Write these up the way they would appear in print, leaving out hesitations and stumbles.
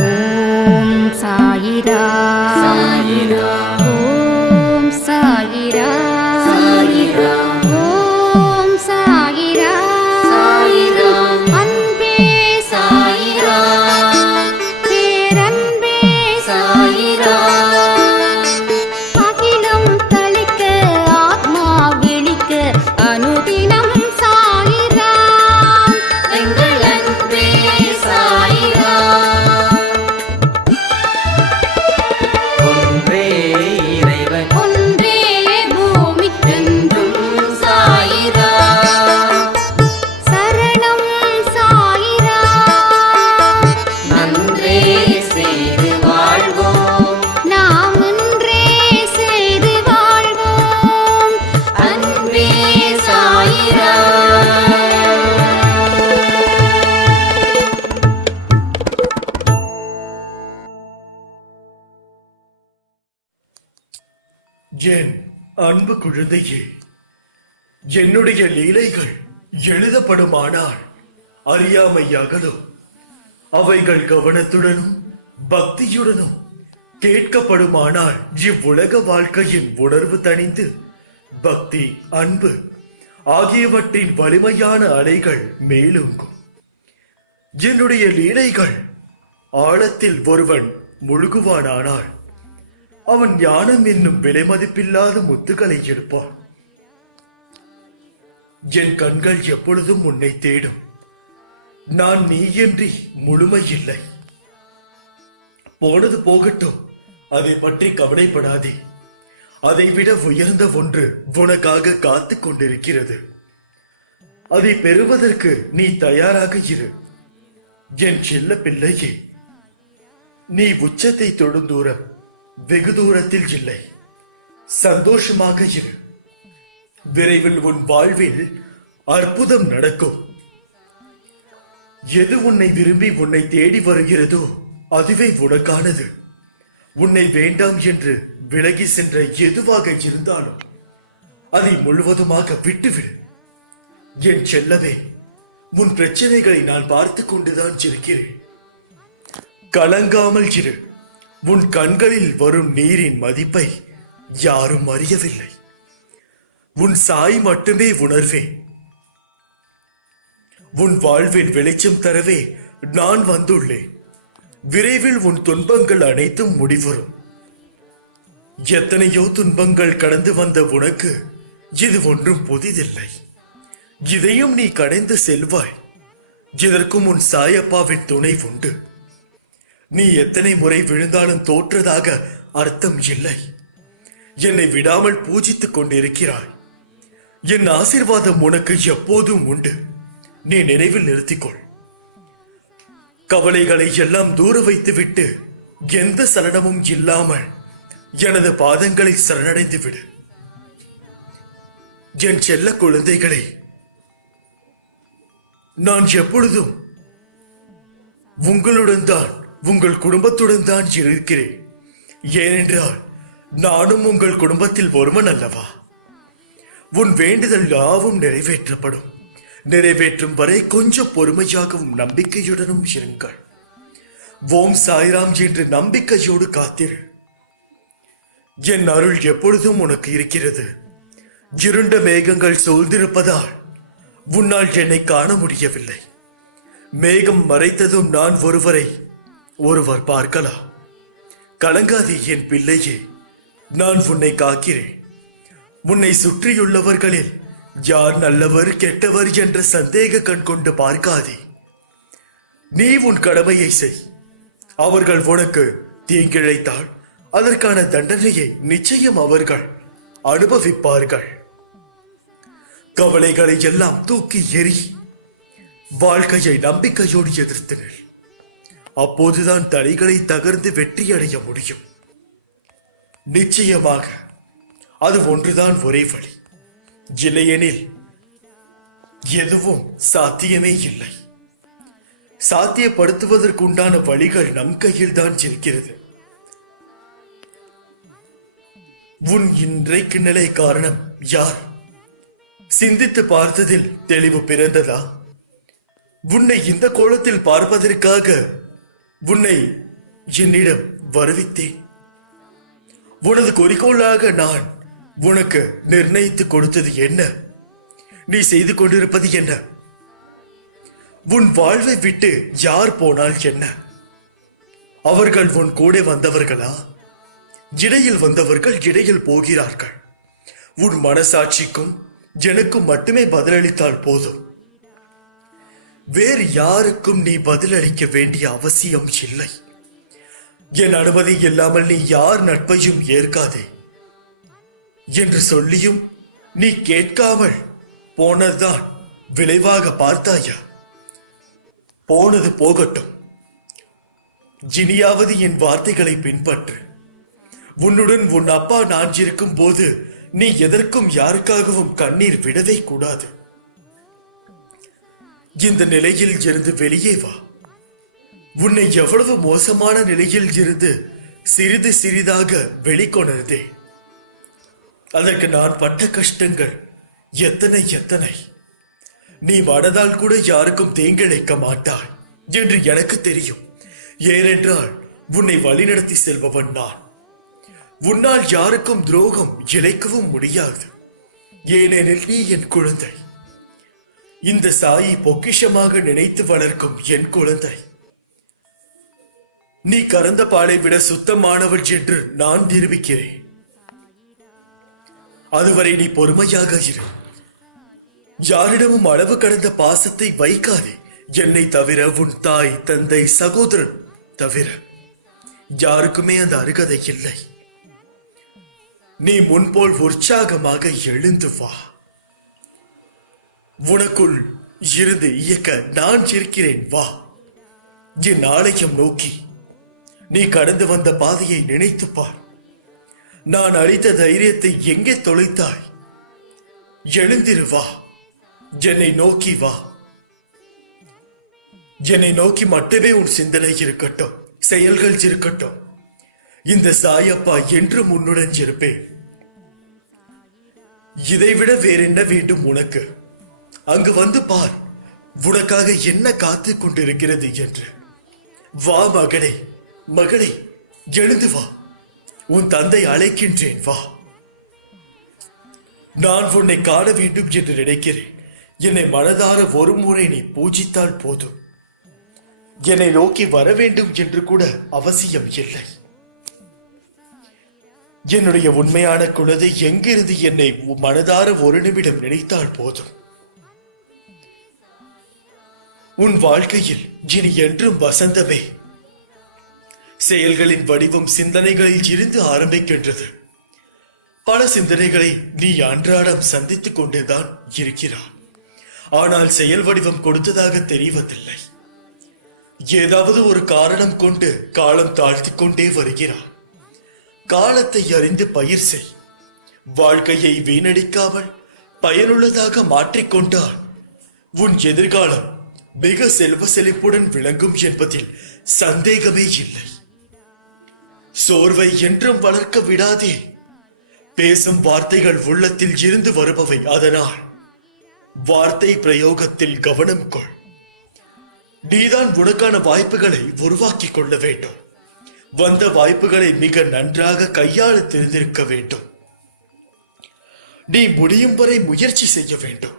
ஓம் சாயிரா சாயிரா ஓம் சாயிரா சாயிரா ஓம் சாயிரா சாயிரா அன்பே சாயிரா பேரன்பே சாயிரா அகிலம் தளிக்க ஆத்மா விழிக்க அனுதினம் சாயிரா எங்கள் அன்பே சாயிரா ஒன்றே இறைவன் ஒன்றே பூமிக்கென்றும் சாயிரா சரணம் சாயிரா நன்றே செய்து வாழ்வோம் நாம் ஒன்றே செய்து வாழ்வோம் அன்பே சாயிரா என் அன்பு குழந்தையே, என்னுடைய லீலைகள் எழுதப்படுமானால் அறியாமை அகலும். அவைகள் கவனத்துடனும் பக்தியுடனும் கேட்கப்படுமானால் இவ்வுலக வாழ்க்கையின் உணர்வு தணிந்து பக்தி, அன்பு ஆகியவற்றின் வலிமையான அலைகள் மேலோங்கும். என்னுடைய லீலைகள் ஆழத்தில் ஒருவன் முழுகுவானானால் அவன் ஞானம் என்னும் விலைமதிப்பில்லாத முத்துக்களை எடுப்பான். என் கண்கள் எப்பொழுதும் உன்னை தேடும். நான் நீயின்றி முழுமை இல்லை. போனது போகட்டும், அதை பற்றி கவலைப்படாதே. அதைவிட உயர்ந்த ஒன்று உனக்காக காத்துக் கொண்டிருக்கிறது. அதை பெறுவதற்கு நீ தயாராக இரு. என் செல்ல பிள்ளையே, நீ உச்சத்தை தொடும் தூரம் வெகு தூரத்தில் இல்லை. சந்தோஷமாக இரு. விரைவில் உன் வாழ்வில் அற்புதம் நடக்கும். எது உன்னை விரும்பி உன்னை தேடி வருகிறதோ அதுவே உனக்கானது. உன்னை வேண்டாம் என்று விலகி சென்ற எதுவாக இருந்தாலும் அதை முழுவதுமாக விட்டுவிடு. என் செல்லவே, உன் பிரச்சனைகளை நான் பார்த்து கொண்டுதான் இருக்கிறேன். கலங்காமல் இரு. உன் கண்களில் வரும் நீரின் மதிப்பை யாரும் அறியவில்லை. உன் சாய் மட்டுமே உணர்வேன். உன் வாழ்வின் வெளிச்சம் தரவே நான் வந்துள்ளேன். விரைவில் உன் துன்பங்கள் அனைத்தும் முடிவரும். எத்தனையோ துன்பங்கள் கடந்து வந்த உனக்கு இது ஒன்றும் புதிதில்லை. இதையும் நீ கடந்து செல்வாய். இதற்கும் உன் சாயப்பாவின் துணை உண்டு. நீ எத்தனை முறை விழுந்தாலும் தோற்றதாக அர்த்தம் இல்லை. என்னை விடாமல் பூஜித்துக் கொண்டிருக்கிறாய். என் ஆசீர்வாதம் உனக்கு எப்போதும் உண்டு. நீ நினைவில் நிறுத்திக்கொள். கவலைகளை எல்லாம் தூர வைத்துவிட்டு எந்த சலனமும் இல்லாமல் எனது பாதங்களை சரணடைந்து விடு. என் செல்ல குழந்தைகளே, நான் எப்பொழுதும் உங்களுடன் தான், உங்கள் குடும்பத்துடன் தான் இருக்கிறேன். ஏனென்றால் நானும் உங்கள் குடும்பத்தில் ஒருவன் அல்லவா? உன் வேண்டுதல் யாவும் நிறைவேற்றப்படும். நிறைவேற்றும் வரை கொஞ்சம் பொறுமையாகவும் நம்பிக்கையுடனும் இருங்கள். ஓம் சாய்ராம் என்று நம்பிக்கையோடு காத்திரு. என் அருள் எப்பொழுதும் உனக்கு இருக்கிறது. இருண்ட மேகங்கள் சூழ்ந்திருப்பதால் உன்னால் என்னை காண முடியவில்லை. மேகம் மறைத்ததும் நான் ஒருவர் பார்க்கலாம். கலங்காதே என் பிள்ளையே, நான் உன்னை காக்கிறேன். உன்னை சுற்றியுள்ளவர்களில் யார் நல்லவர் கெட்டவர் என்ற சந்தேக கண் கொண்டு பார்க்காதே. நீ உன் கடமையை செய். அவர்கள் உனக்கு தீங்கிழைத்தால் அதற்கான தண்டனையை நிச்சயம் அவர்கள் அனுபவிப்பார்கள். கவலைகளை எல்லாம் தூக்கி எறி. வாழ்க்கையை நம்பிக்கையோடு எதிர்த்து நில். அப்போதுதான் தடைகளை தகர்ந்து வெற்றி அடைய முடியும். நிச்சயமாக அது ஒன்றுதான் ஒரே வழி. இல்லையெனில் எதுவும் சாத்தியமே இல்லை. சாத்தியப்படுத்துவதற்குண்டான வழிகள் நம் கையில் தான் இருக்கிறது. உன் இன்றைக்கு நிலை காரணம் யார்? சிந்தித்து பார்த்ததில் தெளிவு பிறந்ததா? உன்னை இந்த கோலத்தில் பார்ப்பதற்காக உன்னை என்னிடம் வருவித்தேன். உனது குறிக்கோளாக நான் உனக்கு நிர்ணயித்து கொடுத்தது என்ன? நீ செய்து கொண்டிருப்பது என்ன? உன் வாழ்வை விட்டு யார் போனால் என்ன? அவர்கள் உன் கூட வந்தவர்களா? இடையில் வந்தவர்கள் இடையில் போகிறார்கள். உன் மனசாட்சிக்கும் எனக்கும் மட்டுமே பதிலளித்தால் போதும். வேறு யாருக்கும் நீ பதிலளிக்க வேண்டிய அவசியம் இல்லை. என் அனுமதி இல்லாமல் நீ யார் நட்பையும் ஏற்காதே என்று சொல்லியும் நீ கேட்காமல் போனதுதான் விளைவாக பார்த்தாயா? போனது போகட்டும். இனியாவது என் வார்த்தைகளை பின்பற்று. உன்னுடன் உன் அப்பா நான் இருக்கும் போது நீ எதற்கும் யாருக்காகவும் கண்ணீர் விடவே கூடாது. இந்த நிலையில் இருந்து வெளியே வா. உன்னை எவ்வளவு மோசமான நிலையில் இருந்து சிறிது சிறிதாக வெளிக்கொணர்ந்தே. அதற்கு நான் பட்ட கஷ்டங்கள் எத்தனை எத்தனை. நீ மனதால் கூட யாருக்கும் தீங்கிழைக்க மாட்டாய் என்று எனக்கு தெரியும். ஏனென்றால் உன்னை வழிநடத்தி செல்பவன் நான். உன்னால் யாருக்கும் துரோகம் இழைக்கவும் முடியாது. ஏனெனில் நீ என் குழந்தை. இந்த சாயி பொக்கிஷமாக நினைத்து வளர்க்கும் என் குழந்தை. நீ கறந்த பாலை விட சுத்தமானவள் என்று நான் நிரூபிக்கிறேன். அதுவரை நீ பொறுமையாக இரு. யாரிடமும் அளவு கடந்த பாசத்தை வைக்காதே. என்னை தவிர, உன் தாய், தந்தை, சகோதரன் தவிர யாருக்குமே அந்த அருகதை இல்லை. நீ முன்போல் உற்சாகமாக எழுந்து வா. உனக்குள் இருந்து இயக்க நான் இருக்கிறேன். வா. என் ஆலயம் நோக்கி நீ கடந்து வந்த பாதையை நினைத்து பார். நான் அளித்த தைரியத்தை எங்கே தொலைத்தாய்? எழுந்திரு, வா. என்னை நோக்கி வா. என்னை நோக்கி மட்டுமே உன் சிந்தனை இருக்கட்டும், செயல்கள் இருக்கட்டும். இந்த சாயப்பா என்றும் உன்னுடன் இருப்பேன். இதைவிட வேறென்ன வேண்டும் உனக்கு? அங்கு வந்து பார், உனக்காக என்ன காத்து கொண்டிருக்கிறது என்று. வா மகனே, மகளே, எழுந்து வா. உன் தந்தை அழைக்கின்றேன், வா. நான் உன்னை காண வேண்டும் என்று நினைக்கிறேன். என்னை மனதார ஒரு முறை நீ பூஜித்தால் போதும். என்னை நோக்கி வர வேண்டும் என்று கூட அவசியம் இல்லை. என்னுடைய உண்மையான குழந்தை எங்கிருந்து என்னை மனதார ஒரு நிமிடம் நினைத்தால் போதும். உன் வாழ்க்கையில் இனி என்றும் வசந்தமே. செயல்களின் வடிவம் சிந்தனைகளில் இருந்து ஆரம்பிக்கின்றது. பல சிந்தனைகளை நீ அன்றாடம் சந்தித்துக் கொண்டுதான் இருக்கிறாய். ஆனால் செயல் வடிவம் கொடுத்ததாக தெரிவதில்லை. ஏதாவது ஒரு காரணம் கொண்டு காலம் தாழ்த்திக் கொண்டே வருகிறார். காலத்தை அறிந்து பயிர் செய். வாழ்க்கையை வீணடிக்காமல் பயனுள்ளதாக மாற்றிக்கொண்டால் உன் எதிர்காலம் மிக செல்வ செழிப்புடன் விளங்கும் என்பதில் சந்தேகமே இல்லை. சோர்வை என்றும் வளர்க்க விடாதே. பேசும் வார்த்தைகள் உள்ளத்தில் இருந்து வருபவை. அதனால் வார்த்தை பிரயோகத்தில் கவனம் கொள். நீதான் உனக்கான வாய்ப்புகளை உருவாக்கிக் கொள்ள வேண்டும். வந்த வாய்ப்புகளை மிக நன்றாக கையாள தெரிந்திருக்க வேண்டும். நீ முடியும் வரை முயற்சி செய்ய வேண்டும்.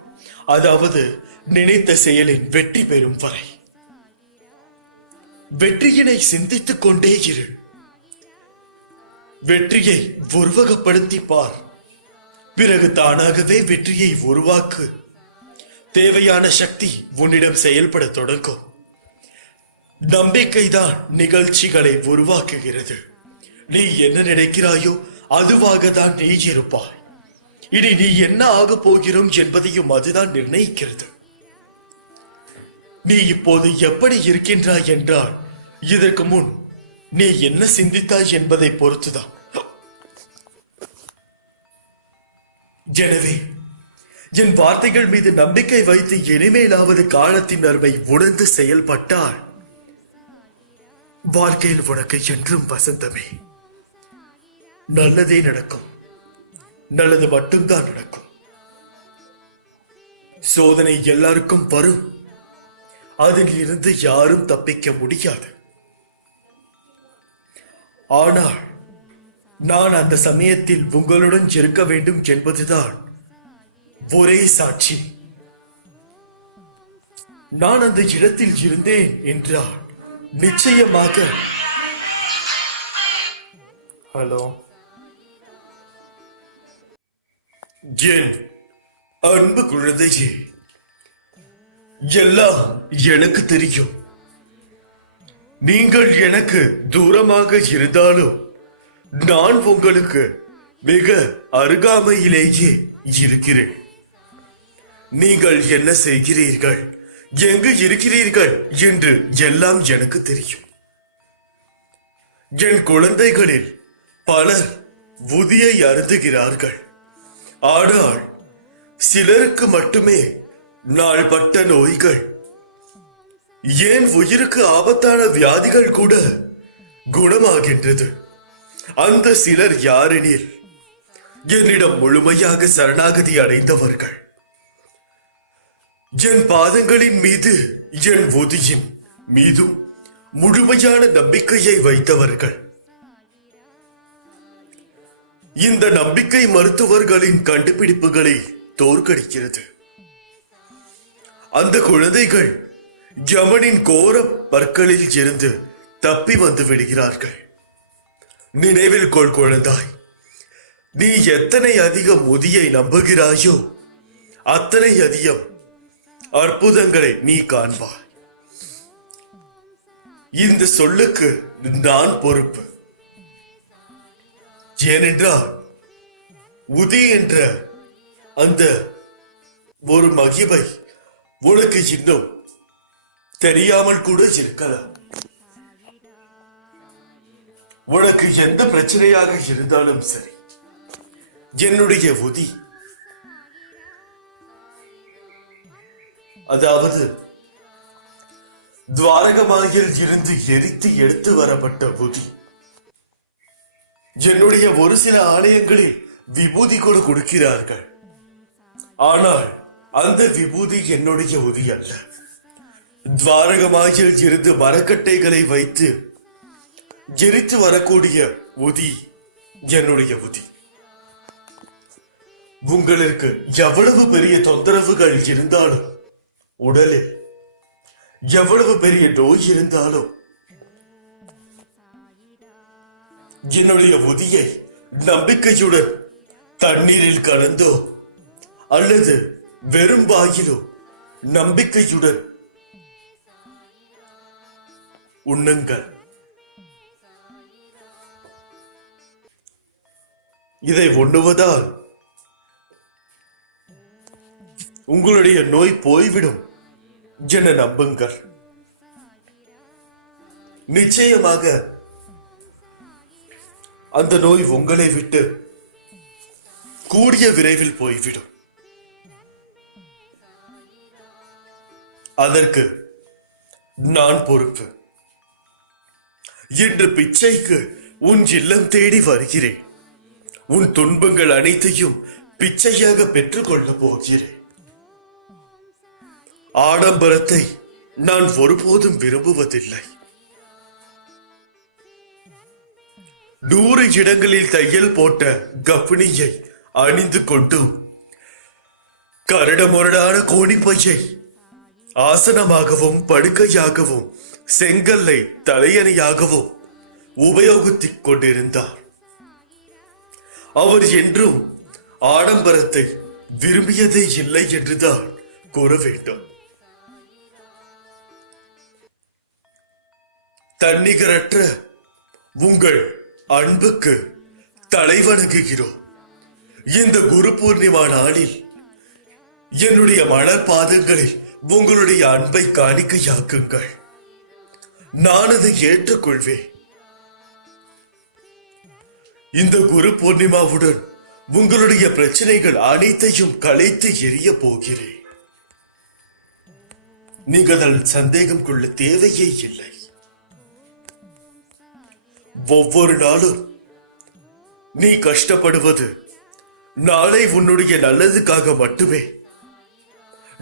அதாவது நினைத்த செயலின் வெற்றி பெறும் வரை. வெற்றியினை சிந்தித்துக் கொண்டே இரு. வெற்றியை உருவகப்படுத்தி பார். பிறகு தானாகவே வெற்றியை உருவாக்கு. தேவையான சக்தி உன்னிடம் செயல்பட தொடங்கும். நம்பிக்கைதான் நிகழ்ச்சிகளை உருவாக்குகிறது. நீ என்ன நினைக்கிறாயோ அதுவாக தான் நீ இருப்பாய். இனி நீ என்ன ஆக போகிறோம் என்பதையும் அதுதான் நிர்ணயிக்கிறது. நீ இப்போது எப்படி இருக்கின்றாய் என்றால் இதற்கு முன் நீ என்ன சிந்தித்தாய் என்பதை பொறுத்துதான். எனவே என் வார்த்தைகள் மீது நம்பிக்கை வைத்து இனிமேலாவது காலத்தின் அருமை உணர்ந்து செயல்பட்டால் வாழ்க்கையில் உனக்கு என்றும் வசந்தமே. நல்லதே நடக்கும். நல்லது மட்டும்தான் நடக்கும். சோதனை எல்லாருக்கும் வரும். அதில் இருந்து யாரும் தப்பிக்க முடியாது. ஆனால் நான் அந்த சமயத்தில் உங்களுடன் இருக்க வேண்டும் என்பதுதான் ஒரே சாட்சி. நான் அந்த இடத்தில் இருந்தேன் என்றால் நிச்சயமாக. ஹலோ, என் அன்பு குழந்தையே, எல்லாம் எனக்கு தெரியும். நீங்கள் எனக்கு தூரமாக இருந்தாலும் நான் உங்களுக்கு மிக அருகாமையிலேயே இருக்கிறேன். நீங்கள் என்ன செய்கிறீர்கள், எங்கு இருக்கிறீர்கள் என்று எல்லாம் எனக்கு தெரியும். என் குழந்தைகளில் பலர் உதியை அருந்துகிறார்கள். ஆனால் சிலருக்கு மட்டுமே நாள்பட்ட நோய்கள், ஏன் உயிருக்கு ஆபத்தான வியாதிகள் கூட குணமாகின்றது. அந்த சிலர் யாரெனில் என்னிடம் முழுமையாக சரணாகதி அடைந்தவர்கள், என் பாதங்களின் மீது என் ஒதியின் மீதும் முழுமையான நம்பிக்கையை வைத்தவர்கள். இந்த நம்பிக்கை மருத்துவர்களின் கண்டுபிடிப்புகளை தோற்கடிக்கிறது. அந்த குழந்தைகள் யமனின் கோர பற்களில் இருந்து தப்பி வந்து விடுகிறார்கள். நினைவில் கொள் குழந்தாய், நீ எத்தனை அதிகம் முதியை நம்புகிறாயோ அத்தனை அதிகம் அற்புதங்களை நீ காண்பாய். இந்த சொல்லுக்கு நான் பொறுப்பு. ஏனென்றால் உதி என்ற அந்த ஒரு மகிமை உனக்கு இன்னும் தெரியாமல் கூட இருக்கலாம். உனக்கு எந்த பிரச்சனையாக இருந்தாலும் சரி, என்னுடைய உதி, அதாவது துவாரகமாயில் இருந்து எரித்து எடுத்து வரப்பட்ட உதி, என்னுடைய ஒரு சில ஆலயங்களில் விபூதி கூட கொடுக்கிறார்கள். ஆனால் அந்த விபூதி என்னுடைய உதி அல்ல. துவாரகமாயில் இருந்து மரக்கட்டைகளை வைத்து எரித்து வரக்கூடிய உதி என்னுடைய உதி. உங்களுக்கு எவ்வளவு பெரிய தொந்தரவுகள் இருந்தாலும், உடலில் எவ்வளவு பெரிய நோய் இருந்தாலும், என்னுடைய உதியை நம்பிக்கையுடன் தண்ணீரில் கலந்தோ அல்லது வெறும் வாயிலோ நம்பிக்கையுடன் உண்ணுங்கள். இதை உண்ணுவதால் உங்களுடைய நோய் போய்விடும் என நம்புங்கள். நிச்சயமாக அந்த நோய் உங்களை விட்டு கூடிய விரைவில் போய்விடும். அதற்கு நான் பொறுப்பு. இன்று பிச்சைக்கு உன் இல்லம் தேடி வருகிறேன். உன் துன்பங்கள் அனைத்தையும் பிச்சையாக பெற்றுக் கொள்ளப் போகிறேன். ஆடம்பரத்தை நான் ஒருபோதும் விரும்புவதில்லை. 100 இடங்களில் தையல் போட்ட கப்பினியை அணிந்து கொண்டு கரடுமுரடான கோணிப்பையை ஆசனமாகவும் படுக்கையாகவும் செங்கல்லை தலையணியாகவும் உபயோகித்துக் கொண்டிருந்தார். அவர் என்றும் ஆடம்பரத்தை விரும்பியதே இல்லை என்றுதான் கூற வேண்டும். தன்னிகரற்ற உங்கள் அன்புக்கு தலைவணங்குகிறோம். இந்த குரு பூர்ணிமா நாளில் என்னுடைய மலர் பாதங்களில் உங்களுடைய அன்பை காணிக்கையாக்குங்கள். நான் அதை ஏற்றுக்கொள்வேன். இந்த குரு பூர்ணிமாவுடன் உங்களுடைய பிரச்சனைகள் அனைத்தையும் களைத்து எரிய போகிறேன். நீங்கள் அதில் சந்தேகம் கொள்ள தேவையே இல்லை. ஒவ்வொரு நாளும் நீ கஷ்டப்படுவது நாளை உன்னுடைய நல்லதுக்காக மட்டுமே.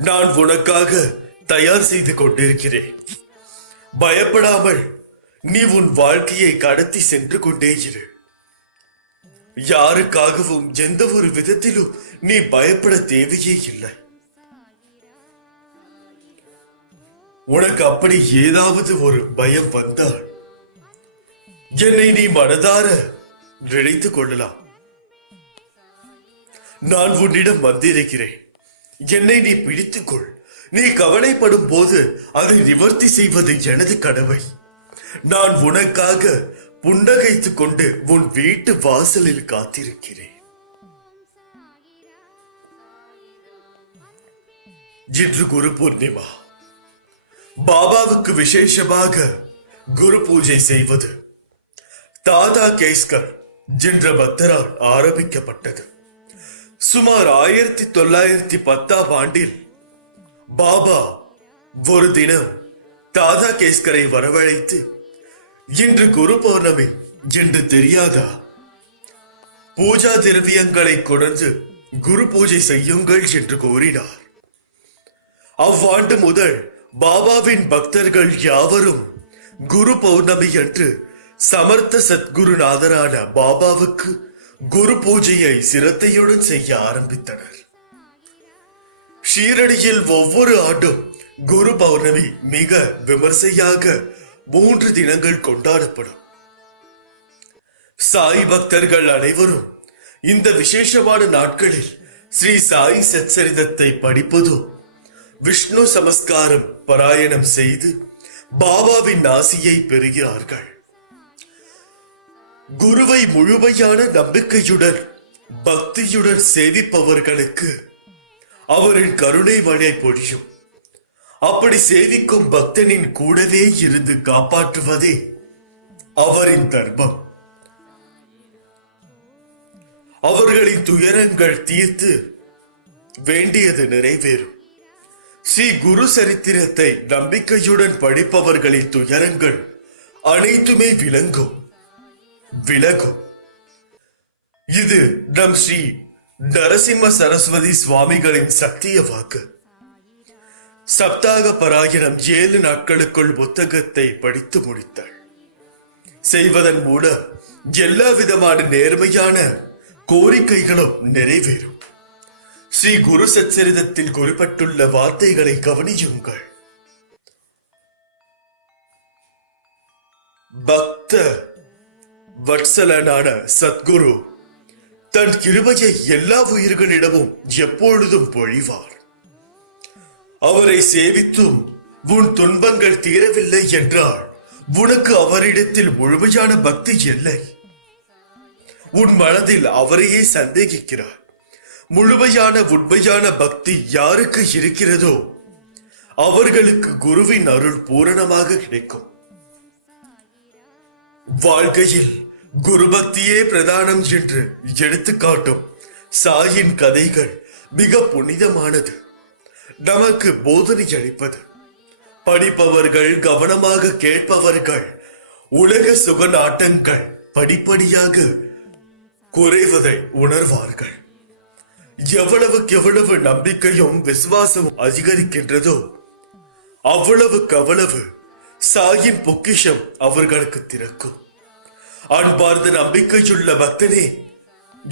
நான் உனக்காக தயார் செய்து கொண்டிருக்கிறேன். பயப்படாமல் நீ உன் வாழ்க்கையை கடத்தி சென்று கொண்டே இரு. யாருக்காகவும் எந்த ஒரு விதத்திலும் நீ பயப்பட தேவையே இல்லை. உனக்கு அப்படி ஏதாவது ஒரு பயம் வந்தால் என்னை நீ மனதார நினைத்துக் கொள்ளலாம். நான் உன்னிடம் வந்திருக்கிறேன். என்னை நீ பிடித்துக்கொள். நீ கவலைப்படும் போது அதை நிவர்த்தி செய்வது எனது கடமை. நான் உனக்காக புன்னகைத்துக் கொண்டு உன் வீட்டு வாசலில் காத்திருக்கிறேன். இன்று குரு பூர்ணிமா. பாபாவுக்கு விசேஷமாக குரு பூஜை செய்வது தாதா கேஸ்கர் என்ற பக்தரால் ஆரம்பிக்கப்பட்டது. சுமார் 1910 ஆண்டில் பாபா ஒரு தினம் தாதா கேஸ்கரை வரவழைத்து, இன்று குரு பௌர்ணமி என்று தெரியாதா? பூஜா திரவியங்களை கொண்டு குரு பூஜை செய்யுங்கள் என்று கூறினார். அவ்வாண்டு முதல் பாபாவின் பக்தர்கள் யாவரும் குரு பௌர்ணமி அன்று சமர்த்த சத்குருநாதரான பாபாவுக்கு குரு பூஜையை சிரத்தையுடன் செய்ய ஆரம்பித்தனர். ஷீரடியில் ஒவ்வொரு ஆண்டும் குரு பௌர்ணமி மிக விமர்சையாக 3 தினங்கள் கொண்டாடப்படும். சாய் பக்தர்கள் அனைவரும் இந்த விசேஷமான நாட்களில் ஸ்ரீ சாய் சச்சரிதத்தை படிப்பதும் விஷ்ணு சமஸ்காரம் பாராயணம் செய்து பாபாவின் ஆசியை பெறுகிறார்கள். குருவை முழுமையான நம்பிக்கையுடன் பக்தியுடன் சேவிப்பவர்களுக்கு அவரின் கருணை மழை பொழியும். அப்படி சேவிக்கும் பக்தனின் கூடவே இருந்து காப்பாற்றுவதே அவரின் தர்மம். அவர்களின் துயரங்கள் தீர்த்து வேண்டியது நிறைவேறும். ஸ்ரீ குரு சரித்திரத்தை நம்பிக்கையுடன் படிப்பவர்களின் துயரங்கள் அனைத்துமே விளங்கும், விலகும். இது நம் ஸ்ரீ நரசிம்ம சரஸ்வதி சுவாமிகளின் சத்திய வாக்கு. சப்தாக பாராயணம் 7 நாட்களுக்குள் புத்தகத்தை படித்து முடித்தாள். செய்வதன் மூலம் எல்லா விதமான நேர்மையான கோரிக்கைகளும் நிறைவேறும். ஸ்ரீ குரு சச்சரிதத்தில் குறிப்பிட்டுள்ள வார்த்தைகளை கவனியுங்கள். பக்த வத்சலனான சத்குரு தன் கிருபையை எல்லா உயிர்களிடமும் எப்பொழுதும் பொழிவார். அவரை சேவித்தும் உன் துன்பங்கள் தீரவில்லை என்றால் உனக்கு அவரிடத்தில் முழுமையான பக்தி இல்லை. உன் மனதில் அவரையே சந்தேகிக்கிறார். முழுமையான உண்மையான பக்தி யாருக்கு இருக்கிறதோ அவர்களுக்கு குருவின் அருள் பூரணமாக கிடைக்கும். வாழ்க்கையில் குரு பக்தியே பிரதானம் என்று எடுத்துக்காட்டும் சாயின் கதைகள் மிக புனிதமானது. நமக்கு போதனை அளிப்பது. படிப்பவர்கள், கவனமாக கேட்பவர்கள் உலக சுக நாட்டங்கள் படிப்படியாக குறைவதை உணர்வார்கள். எவ்வளவு நம்பிக்கையும் விசுவாசமும் அதிகரிக்கின்றதோ அவ்வளவு சாயின் பொக்கிஷம் அவர்களுக்கு திறக்கும். அன்பார்ந்த நம்பிக்கையுள்ள பக்தனே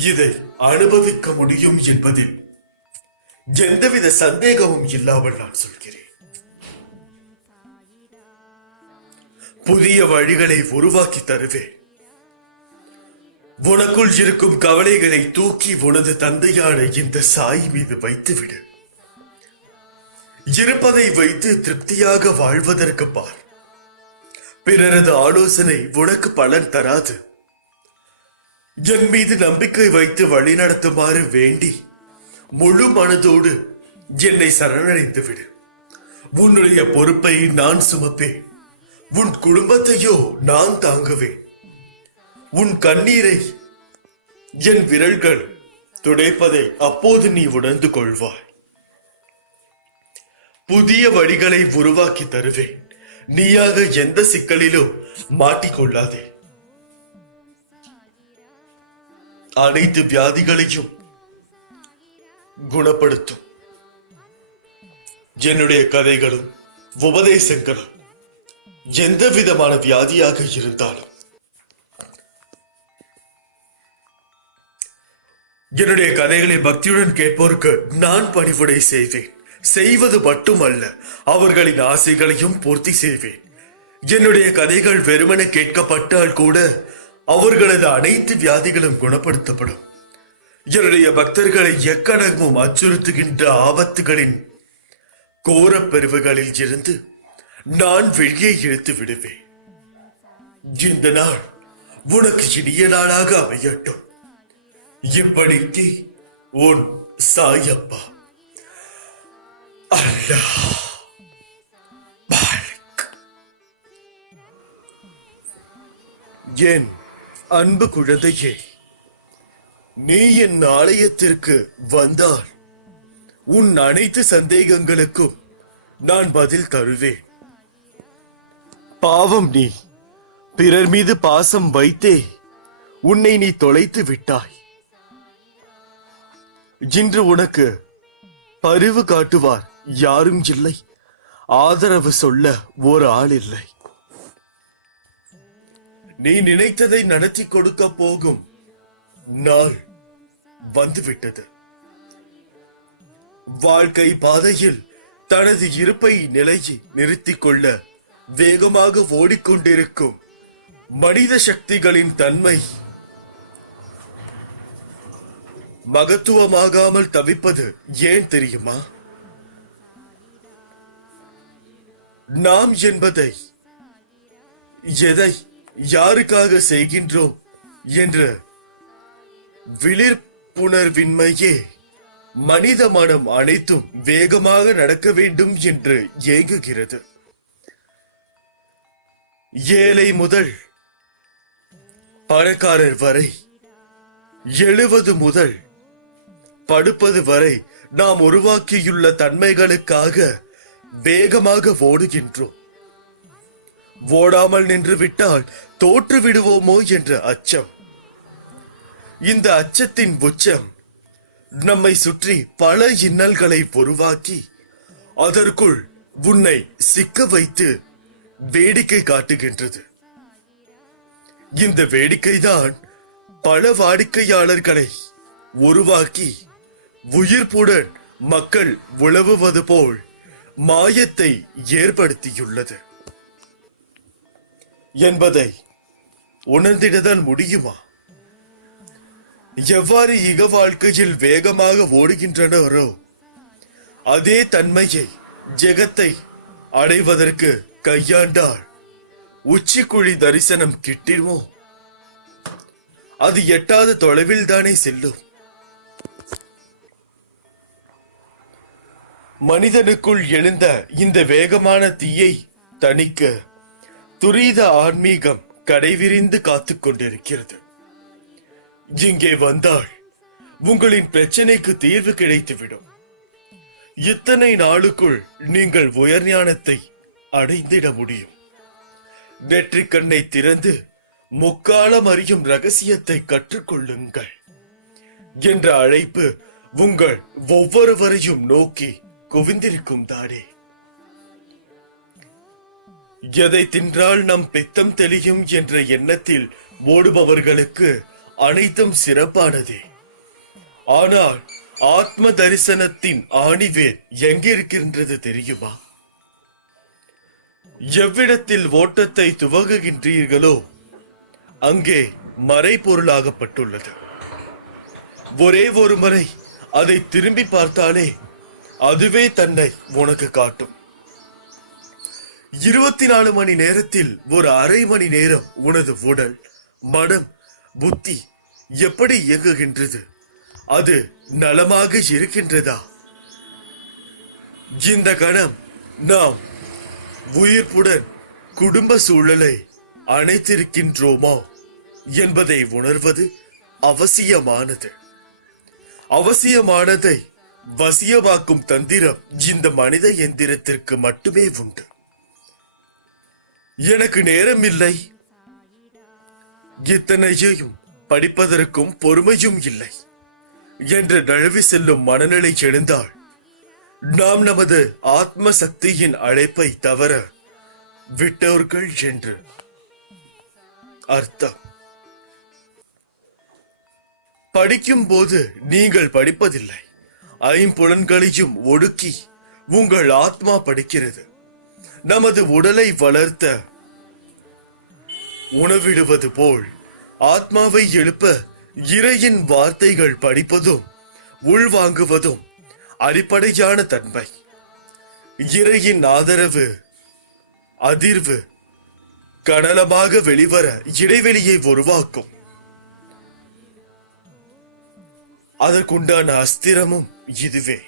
இதை அனுபவிக்க முடியும் என்பதில் எந்தவித சந்தேகமும் இல்லாமல் நான் சொல்கிறேன். புதிய வழிகளை உருவாக்கி தருவேன். உனக்குள் இருக்கும் கவலைகளை தூக்கி உனது தந்தையான இந்த சாய் மீது வைத்துவிடு. இருப்பதை வைத்து திருப்தியாக வாழ்வதற்கு பார். பிறரது ஆலோசனை உனக்கு பலன் தராது. என் மீது நம்பிக்கை வைத்து வழிநடத்துமாறு வேண்டி முழு மனதோடு என்னை சரணடைந்து விடு. உன்னுடைய பொறுப்பை நான் சுமப்பேன். உன் குடும்பத்தையோ நான் தாங்குவேன். உன் கண்ணீரை என் விரல்கள் துடைப்பதை அப்போது நீ உணர்ந்து கொள்வாய். புதிய வழிகளை உருவாக்கி தருவேன். நீயாக எந்த சிக்கலிலும் மாட்டிக்கொள்ளாதே. அனைத்து வியாதிகளையும் குணப்படுத்தும் என்னுடைய கதைகளும் உபதேசங்களும் எந்த விதமான வியாதியாக இருந்தாலும் என்னுடைய கதைகளை பக்தியுடன் கேட்போருக்கு நான் பணிவுடை செய்வேன். செய்வது மட்டுமல்ல, அவர்களின் ஆசைகளையும் பூர்த்தி செய்வேன். என்னுடைய கதைகள் வெறுமன கேட்கப்பட்டால் கூட அவர்களது அனைத்து வியாதிகளும் குணப்படுத்தப்படும். என்னுடைய பக்தர்களை எக்கணமும் அச்சுறுத்துகின்ற ஆபத்துகளின் கோரப் பிரிவுகளில் இருந்து நான் வெளியே இழுத்து விடுவேன். இந்த நாள் உனக்கு இனிய நாளாக அமையட்டும். இப்படிக்கு உன் சாயப்பா. அல்லாஹ் பாரிக். என் அன்பு குழந்தையே, நீ என் ஆலயத்திற்கு வந்தால் உன் அனைத்து சந்தேகங்களுக்கும் நான் பதில் தருவேன். பாவம், நீ பிறர் மீது பாசம் வைத்தே உன்னை நீ தொலைத்து விட்டாய். இன்று உனக்கு பரிவு காட்டுவார் யாரும் இல்லை, ஆதரவு சொல்ல ஒரு ஆள் இல்லை. நீ நினைத்ததை நடத்தி கொடுக்க போகும் நாள் வந்துவிட்டது. வாழ்க்கை பாதையில் தனது இருப்பை நிலையை நிறுத்திக் கொள்ள வேகமாக ஓடிக்கொண்டிருக்கும் மனித சக்திகளின் தன்மை மகத்துவமாகாமல் தவிப்பது ஏன் தெரியுமா? நாம் என்பதை, எதை யாருக்காக செய்கின்றோம் என்ற விழிப்புணர்வின்மையே மனித மனம் அனைத்தும் வேகமாக நடக்க வேண்டும் என்று ஏங்குகிறது. ஏழை முதல் பணக்காரர் வரை, 70 முதல் படுப்பது வரை நாம் உருவாக்கியுள்ள தன்மைகளுக்காக வேகமாக ஓடுகின்றோம். ஓடாமல் நின்று விட்டால் தோற்று விடுவோமோ என்ற அச்சம். இந்த அச்சத்தின் உச்சம் நம்மை சுற்றி பல இன்னல்களை உருவாக்கி அதற்குள் உன்னை சிக்க வைத்து வேடிக்கை காட்டுகின்றது. இந்த வேடிக்கைதான் பல வாடிக்கையாளர்களை உருவாக்கி உயிர்ப்புடன் மக்கள் உழவுவது போல் மாயத்தை ஏற்படுத்தியுள்ளது என்பதை உணர்ந்திடதான் முடியுமா? எவ்வாறு இக வாழ்க்கையில் வேகமாக ஓடுகின்றனரோ அதே தன்மையை ஜெகத்தை அடைவதற்கு கையாண்டால் உச்சிக்குழி தரிசனம் கிட்டிடுமோ? அது எட்டாத தொலைவில் தானே செல்லும். மனிதனுக்குள் எழுந்த இந்த வேகமான தீயை தணிக்க துரித ஆன்மீகம் கடைவிரிந்து காத்துக் கொண்டிருக்கிறது. இங்கே வந்தால் உங்களின் பிரச்சனைக்கு தீர்வு கிடைத்துவிடும். இத்தனை நாளுக்குள் நீங்கள் உயர் ஞானத்தை அடைந்திட முடியும். நெற்றிக் கண்ணை திறந்து முக்காலம் அறியும் ரகசியத்தை கற்றுக்கொள்ளுங்கள் என்ற அழைப்பு உங்கள் ஒவ்வொருவரையும் நோக்கி குவிந்திருக்கும் தானே. எதை தின்றால் நம் பித்தம் தெளியும் என்ற எண்ணத்தில் ஓடுபவர்களுக்கு அனைத்தும் சிறப்பானதே. ஆனால் ஆத்ம தரிசனத்தின் ஆணிவேர் எங்கிருக்கின்றது தெரியுமா? எவ்விடத்தில் ஓட்டத்தை துவங்குகின்றீர்களோ அங்கே மறைபொருளாகப்பட்டுள்ளது. ஒரே ஒரு முறை அதை திரும்பி பார்த்தாலே அதுவே தன்னை உனக்கு காட்டும். 24 மணி நேரத்தில் ஒரு அரை மணி நேரம் உனது உடல், மனம், புத்தி எப்படி இயங்குகின்றது? அது நலமாக இருக்கின்றதா? இந்த கணம் நாம் உயிர்ப்புடன் குடும்ப சூழலை அணைத்திருக்கின்றோமா என்பதை உணர்வது அவசியமானது. அவசியமானதை வசியமாக்கும் தந்திரம் இந்த மனித எந்திரத்திற்கு மட்டுமே உண்டு. எனக்கு நேரம் இல்லை, இத்தனையையும் படிப்பதற்கும் பொறுமையும் இல்லை என்று நழுவி செல்லும் மனநிலை எழுந்தால் நாம் நமது ஆத்ம சக்தியின் அழைப்பை தவிர விட்டோர்கள் என்று அர்த்தம். படிக்கும் போது நீங்கள் படிப்பதில்லை, ஐம்புலன்களையும் ஒடுக்கி உங்கள் ஆத்மா படிக்கிறது. நமது உடலை வளர்த்த உணவிடுவது போல் ஆத்மாவை எழுப்ப இறையின் வார்த்தைகள் படிப்பதும் உள்வாங்குவதும் அடிப்படையான தன்மை. இறையின் ஆதரவு அதிர்வு கனலமாக வெளிவர இடைவெளியை உருவாக்கும். அதற்குண்டான அஸ்திரமும் இதுவே.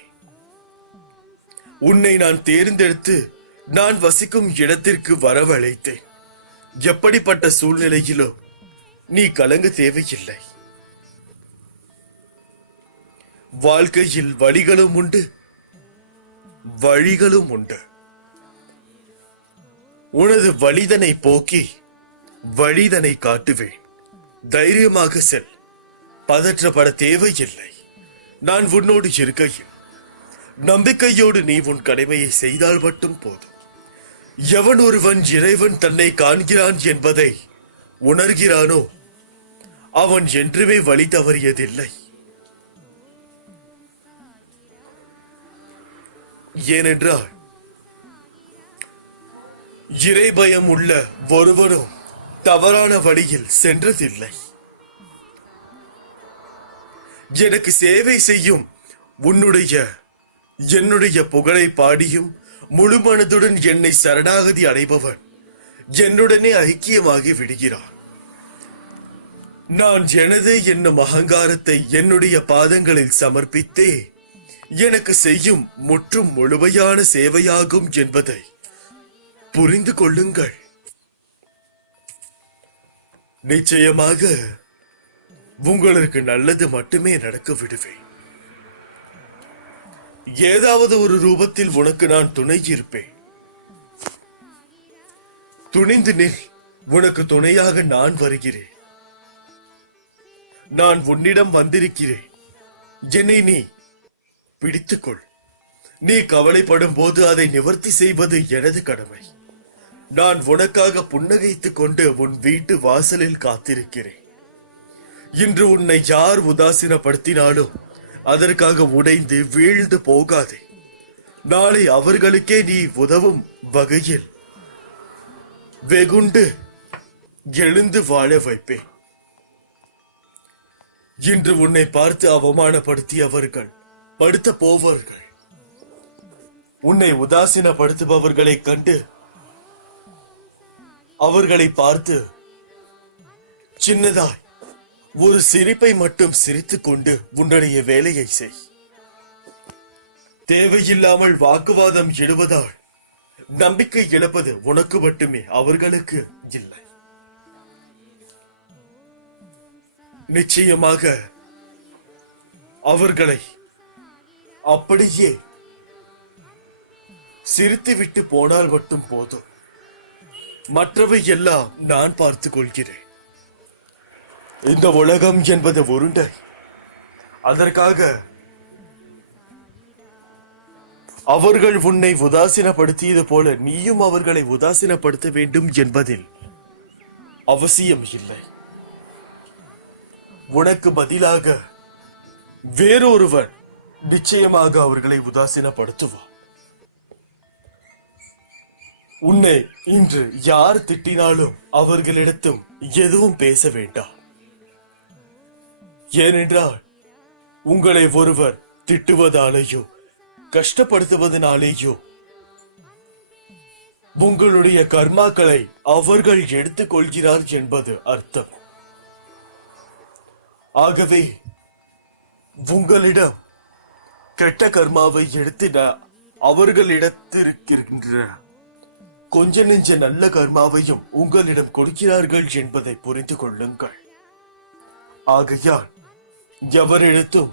உன்னை நான் தேர்ந்தெடுத்து நான் வசிக்கும் இடத்திற்கு வரவழைத்தேன். எப்படிப்பட்ட சூழ்நிலையிலும் நீ கலங்க தேவையில்லை. வாழ்க்கையில் வழிகளும் உண்டு, வழிகளும் உண்டு. உனது வழிதனை போக்கி வழிதனை காட்டுவேன். தைரியமாக செல், பதற்றப்பட தேவையில்லை. நான் உன்னோடு இருக்கையில் நம்பிக்கையோடு நீ உன் கடமையை செய்தால் மட்டும் போதும். எவன் ஒருவன் இறைவன் தன்னை காண்கிறான் என்பதை உணர்கிறானோ அவன் என்றுமே வழி தவறியதில்லை. ஏனென்றால் இறைபயம் உள்ள ஒருவனும் தவறான வழியில் சென்றதில்லை. எனக்கு சேவை செய்யும் என்னுடைய புகழை பாடியும் முழு மனதுடன் என்னை சரணாகதி அடைபவன் என்னுடனே ஐக்கியமாகி விடுகிறான். நான் எனது என்னும் அகங்காரத்தை என்னுடைய பாதங்களில் சமர்ப்பித்தே எனக்கு செய்யும் முற்றும் முழுமையான சேவையாகும் என்பதை புரிந்து கொள்ளுங்கள். நிச்சயமாக உங்களுக்கு நல்லது மட்டுமே நடக்க விடுவேன். ஏதாவது ஒரு ரூபத்தில் உனக்கு நான் துணை இருப்பேன். துணிந்து நில், உனக்கு துணையாக நான் வருகிறேன். நான் உன்னிடம் வந்திருக்கிறேன். என்னை நீ பிடித்துக்கொள். நீ கவலைப்படும் போது அதை நிவர்த்தி செய்வது எனது கடமை. நான் உனக்காக புன்னகைத்துக் கொண்டு உன் வீட்டு வாசலில் காத்திருக்கிறேன். இன்று உன்னை யார் உதாசீனப்படுத்தினாலும் அதற்காக உடைந்து வீழ்ந்து போகாதே. நாளை அவர்களுக்கே நீ உதவும் வகையில் வெகுண்டு எழுந்து வாழ வைப்பேன். இன்று உன்னை பார்த்து அவமானப்படுத்தியவர்கள் படுத்த போவார்கள். உன்னை உதாசீனப்படுத்துபவர்களை கண்டு அவர்களை பார்த்து சின்னதாய் ஒரு சிரிப்பை மட்டும் சிரித்துக் கொண்டு உன்னுடைய வேலையை செய். தேவையில்லாமல் வாக்குவாதம் இடுவதால் நம்பிக்கை இழப்பது உனக்கு மட்டுமே, அவர்களுக்கு இல்லை. நிச்சயமாக அவர்களை அப்படியே சிரித்துவிட்டு போனால் மட்டும் போதும். மற்றவை எல்லாம் நான் பார்த்துக் கொள்கிறேன். இந்த உலகம் என்பது உருண்டை. அதற்காக அவர்கள் உன்னை உதாசீனப்படுத்தியது போல நீயும் அவர்களை உதாசீனப்படுத்த வேண்டும் என்பதில் அவசியம் இல்லை. உனக்கு பதிலாக வேறொருவன் நிச்சயமாக அவர்களை உதாசீனப்படுத்துவான். உன்னை இன்று யார் திட்டினாலும் அவர்களிடத்தும் எதுவும் பேச வேண்டாம். ஏனென்றால் உங்களை ஒருவர் திட்டுவதாலேயோ கஷ்டப்படுத்துவதனாலேயோ உங்களுடைய கர்மாக்களை அவர்கள் எடுத்துக் கொள்கிறார் என்பது அர்த்தம். ஆகவே உங்களிடம் கெட்ட கர்மாவை எடுத்து அவர்களிடத்திருக்கின்ற கொஞ்ச நெஞ்ச நல்ல கர்மாவையும் உங்களிடம் கொடுக்கிறார்கள் என்பதை புரிந்து கொள்ளுங்கள். ஆகையால் எவரிடத்தும்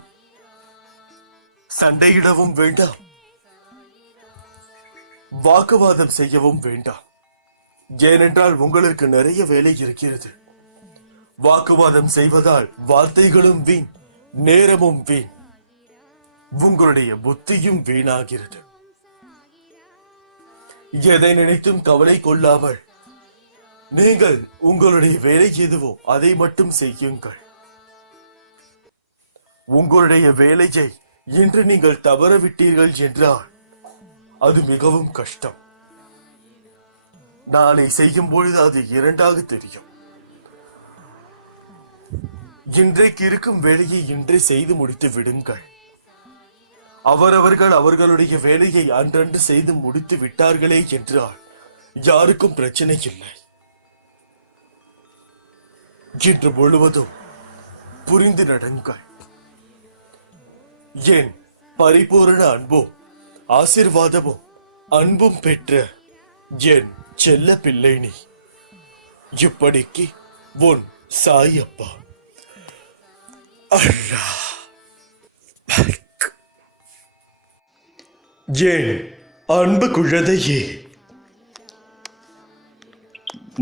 சண்டையிடவும் வேண்டாம், வாக்குவாதம் செய்யவும் வேண்டாம். ஏனென்றால் உங்களுக்கு நிறைய வேலை இருக்கிறது. வாக்குவாதம் செய்வதால் வார்த்தைகளும் வீண், நேரமும் வீண், உங்களுடைய புத்தியும் வீணாகிறது. எதை நினைத்தும் கவலை கொள்ளாமல் நீங்கள் உங்களுடைய வேலை எதுவோ அதை மட்டும் செய்யுங்கள். உங்களுடைய வேலையை இன்று நீங்கள் தவறவிட்டீர்கள் என்றால் அது மிகவும் கஷ்டம். நாளை செய்யும் பொழுது அது இரண்டாக தெரியும். இன்றைக்கு இருக்கும் வேலையை இன்றே செய்து முடித்து விடுங்கள். அவரவர்கள் அவர்களுடைய வேலையை அன்றன்று செய்து முடித்து விட்டார்களே என்றால் யாருக்கும் பிரச்சனை இல்லை. இன்று முழுவதும் புரிந்து நடங்கள். என் பரிபூரண அன்பும் ஆசீர்வாதமும் அன்பும் பெற்ற என் செல்ல பிள்ளை நீ. இப்படிக்கு உன் சாயப்பா. அல்லாஹ். என் அன்பு குழந்தையே,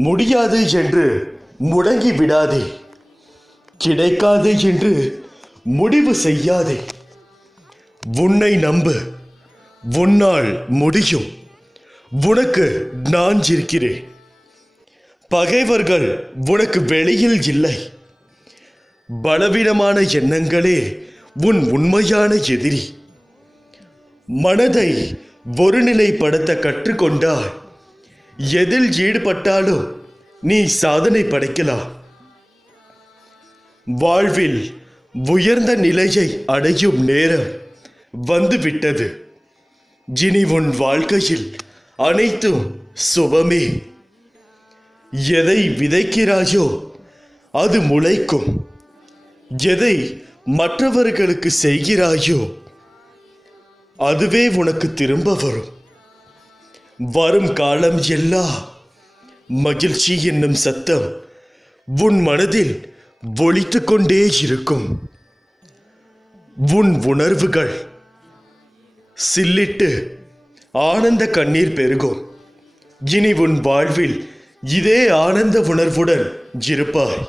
முடியாது என்று முடங்கி விடாதே, கிடைக்காது என்று முடிவு செய்யாதே. உன்னை நம்பு, உன்னால் முடியும். உனக்கு நான் இருக்கிறேன். பகைவர்கள் உனக்கு வெளியில் இல்லை. பலவீனமான எண்ணங்களே உன் உண்மையான எதிரி. மனதை ஒருநிலைப்படுத்த கற்றுக்கொண்டால் எதில் ஈடுபட்டாலும் நீ சாதனை படைக்கலாம். வாழ்வில் உயர்ந்த நிலையை அடையும் நேரம் வந்துவிட்டது. இனி உன் வாழ்க்கையில் அனைத்தும் சுபமே. எதை விதைக்கிறாயோ அது முளைக்கும். எதை மற்றவர்களுக்கு செய்கிறாயோ அதுவே உனக்கு திரும்ப வரும். வரும் காலம் எல்லாம் மகிழ்ச்சி என்னும் சத்தம் உன் மனதில் ஒலித்துக் கொண்டே இருக்கும். உன் உணர்வுகள் சில்லிட்டு ஆனந்த கண்ணீர் பெருகும். இனி உன் வாழ்வில் இதே ஆனந்த உணர்வுடன் இருப்பாய்.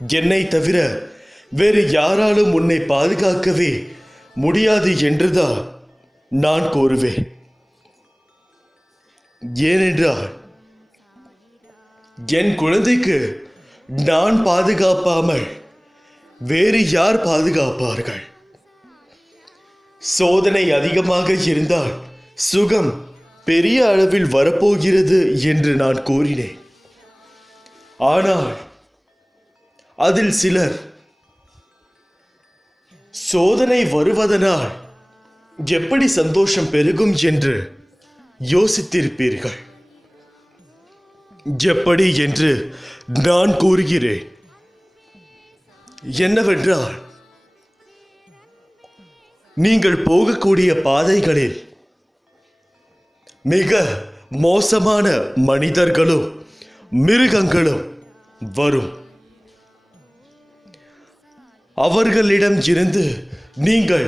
என்னை தவிர வேறு யாராலும் உன்னை பாதுகாக்கவே முடியாது என்றுதான் நான் கூறுவேன். ஏனென்றால் என் குழந்தைக்கு நான் பாதுகாப்பாமல் வேறு யார் பாதுகாப்பார்கள்? சோதனை அதிகமாக இருந்தால் சுகம் பெரிய அளவில் வரப்போகிறது என்று நான் கூறினேன். ஆனால் அதில் சிலர் சோதனை வருவதனால் எப்படி சந்தோஷம் பெருகும் என்று யோசித்திருப்பீர்கள். எப்படி என்று நான் கூறுகிறேன். என்னவென்றால், நீங்கள் போகக்கூடிய பாதைகளில் மிக மோசமான மனிதர்களும் மிருகங்களும் வரும். அவர்களிடம் இருந்து நீங்கள்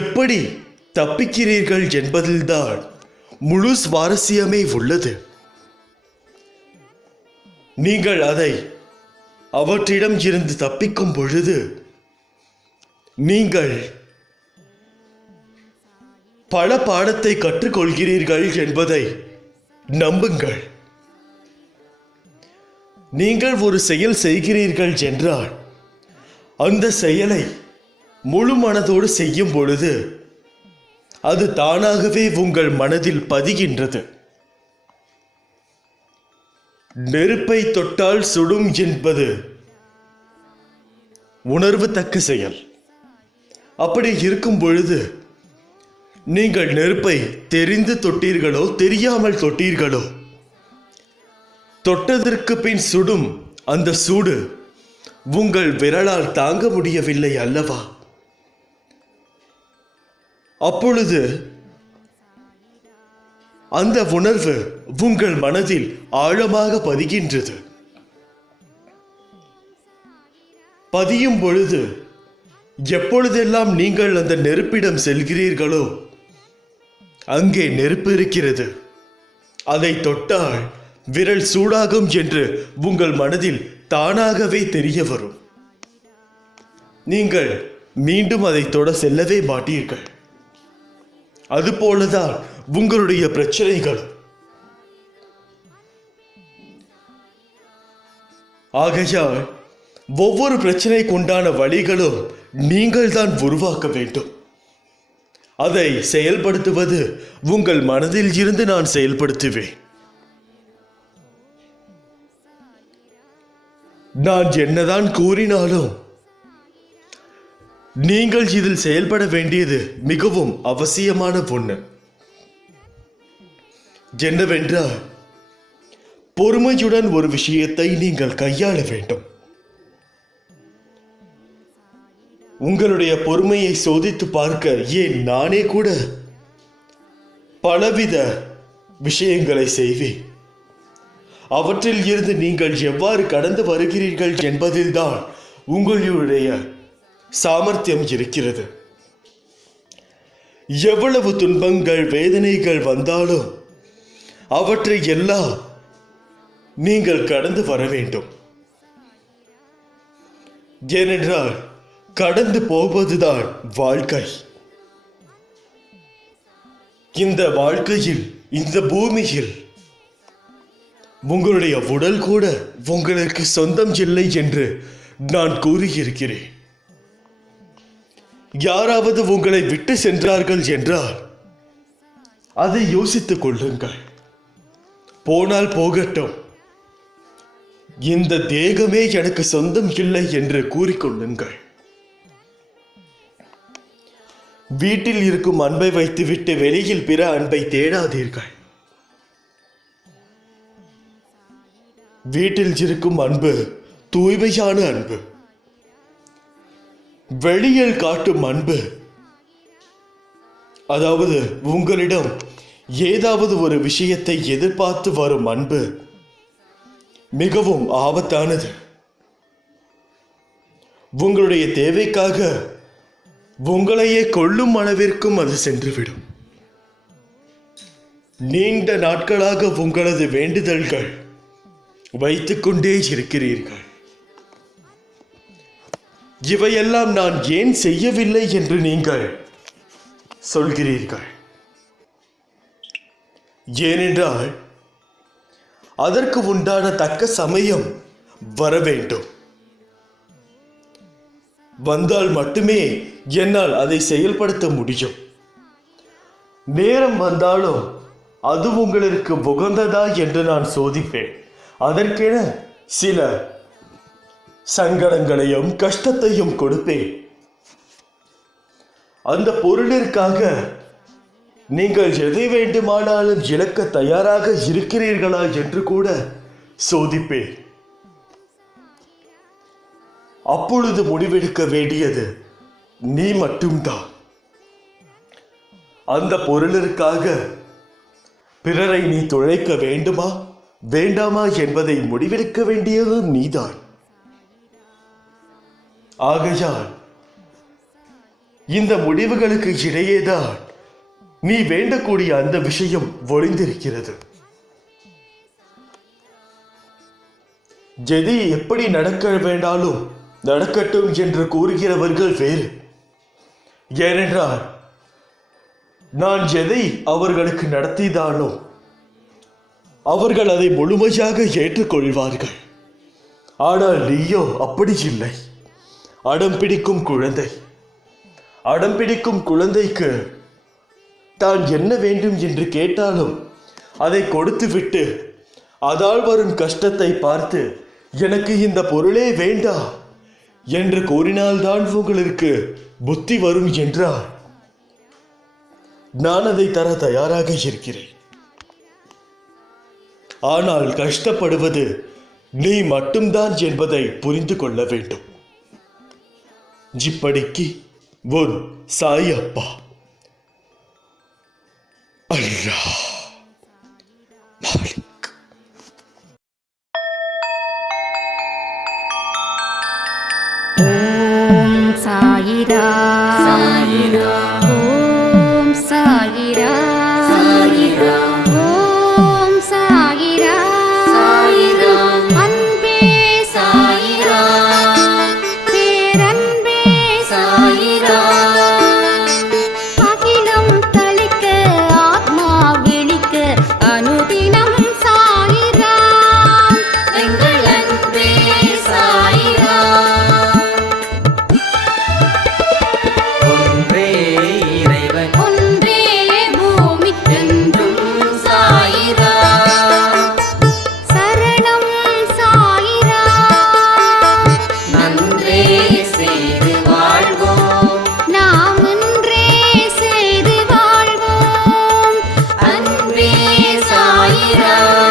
எப்படி தப்பிக்கிறீர்கள் என்பதில்தான் முழு சுவாரஸ்யமே உள்ளது. நீங்கள் அதை அவற்றிடம் இருந்து தப்பிக்கும் பொழுது நீங்கள் பல பாடத்தை கற்றுக்கொள்கிறீர்கள் என்பதை நம்புங்கள். நீங்கள் ஒரு செயல் செய்கிறீர்கள் என்றால் அந்த செயலை முழு மனதோடு செய்யும் பொழுது அது தானாகவே உங்கள் மனதில் பதிகின்றது. நெருப்பை தொட்டால் சுடும் என்பது உணர்வு தக்க செயல். அப்படி இருக்கும் பொழுது நீங்கள் நெருப்பை தெரிந்து தொட்டீர்களோ தெரியாமல் தொட்டீர்களோ, தொட்டதற்கு பின் சுடும் அந்த சூடு உங்கள் விரலால் தாங்க முடியவில்லை அல்லவா? அப்பொழுது அந்த உணர்வு உங்கள் மனதில் ஆழமாக பதிகின்றது. பதியும் பொழுது எப்பொழுதெல்லாம் நீங்கள் அந்த நெருப்பிடம் செல்கிறீர்களோ அங்கே நெருப்பு இருக்கிறது. அதை தொட்டால் விரல் சூடாகும் என்று உங்கள் மனதில் தானாகவே தெரிய வரும். நீங்கள் மீண்டும் அதை தொட செல்லவே மாட்டீர்கள். அதுபோலதான் உங்களுடைய பிரச்சனைகளும். ஆகையால் ஒவ்வொரு பிரச்சனைக்குண்டான வழிகளும் நீங்கள் தான் உருவாக்க வேண்டும். அதை செயல்படுத்துவது உங்கள் மனதில் இருந்து நான் செயல்படுத்துவேன். நான் என்னதான் கூறினாலும் நீங்கள் இதில் செயல்பட வேண்டியது மிகவும் அவசியமான ஒன்று. என்னவென்றால், பொறுமையுடன் ஒரு விஷயத்தை நீங்கள் கையாள வேண்டும். உங்களுடைய பொறுமையை சோதித்து பார்க்க ஏன் நானே கூட பலவித விஷயங்களை செய்வேன். அவற்றில் இருந்து நீங்கள் எவ்வாறு கடந்து வருகிறீர்கள் என்பதில்தான் உங்களுடைய சாமர்த்தியம் இருக்கிறது. எவ்வளவு துன்பங்கள் வேதனைகள் வந்தாலும் அவற்றை எல்லாம் நீங்கள் கடந்து வர வேண்டும். ஏனென்றால் கடந்து போவதுதான் வாழ்க்கை. இந்த வாழ்க்கையில், இந்த பூமியில் உங்களுடைய உடல் கூட உங்களுக்கு சொந்தம் இல்லை என்று நான் கூறியிருக்கிறேன். யாராவது உங்களை விட்டு சென்றார்கள் என்றால் அதை யோசித்துக் கொள்ளுங்கள். போனால் போகட்டும், இந்த தேகமே எனக்கு சொந்தம் இல்லை என்று கூறிக்கொள்ளுங்கள். வீட்டில் இருக்கும் அன்பை வைத்துவிட்டு வெளியில் பிற அன்பை தேடாதீர்கள். வீட்டில் இருக்கும் அன்பு தூய்மையான அன்பு. வெளியில் காட்டும் அன்பு, அதாவது உங்களிடம் ஏதாவது ஒரு விஷயத்தை எதிர்பார்த்து வரும் அன்பு, மிகவும் ஆபத்தானது. உங்களுடைய தேவைக்காக உங்களையே கொல்லும் அளவிற்கும் அது சென்றுவிடும். நீண்ட நாட்களாக உங்களது வேண்டுதல்கள் வைத்துக் கொண்டே இருக்கிறீர்கள். இவையெல்லாம் நான் ஏன் செய்யவில்லை என்று நீங்கள் சொல்கிறீர்கள். ஏனென்றால் அதற்கு உண்டான தக்க சமயம் வர வேண்டும். வந்தால் மட்டுமே என்னால் அதை செயல்படுத்த முடியும். நேரம் வந்தாலும் அது உங்களுக்கு உகந்ததா என்று நான் சோதிப்பேன். அதற்கென சில சங்கடங்களையும் கஷ்டத்தையும் கொடுப்பேன். அந்த பொருளிற்காக நீங்கள் எதை வேண்டுமானாலும் இழக்க தயாராக இருக்கிறீர்களா என்று கூட சோதிப்பேன். அப்பொழுது முடிவெடுக்க வேண்டியது நீ மட்டும்தான். அந்த பொருளிற்காக பிறரை நீ துளைக்க வேண்டுமா வேண்டாமா என்பதை முடிவெடுக்க வேண்டியது நீதான். ஆகையால் இந்த முடிவுகளுக்கு இடையேதான் நீ வேண்டக்கூடிய அந்த விஷயம் ஒளிந்திருக்கிறது. எது எப்படி நடக்க வேண்டாலும் நடக்கட்டும் என்று கூறுகிறவர்கள் வேறு. ஏனென்றால் நான் எதை அவர்களுக்கு நடத்திதானோ அவர்கள் அதை முழுமையாக ஏற்றுக்கொள்வார்கள். ஆனால் நீயோ அப்படி இல்லை. அடம் பிடிக்கும் குழந்தை. அடம் பிடிக்கும் குழந்தைக்கு தான் என்ன வேண்டும் என்று கேட்டாலும் அதை கொடுத்துவிட்டு அதால் வரும் கஷ்டத்தை பார்த்து எனக்கு இந்த பொருளே வேண்டாம் என்று கூறினால்தான் உங்களுக்கு புத்தி வரும் என்றால் நான் அதை தர தயாராக இருக்கிறேன். ஆனால் கஷ்டப்படுவது நீ மட்டும்தான் என்பதை புரிந்து கொள்ள வேண்டும். இப்படிக்கு உன் சாயப்பா. அல்லாஹ் மாலிக். ஓம் சாயிரா சாயிரா ஓம் சாயிரா சாயிரா ஓம் சாயிரா சாயிரா அன்பே சாயிரா பேரன்பே சாயிரா அகிலம் தளிக்க ஆத்மா சாயிரா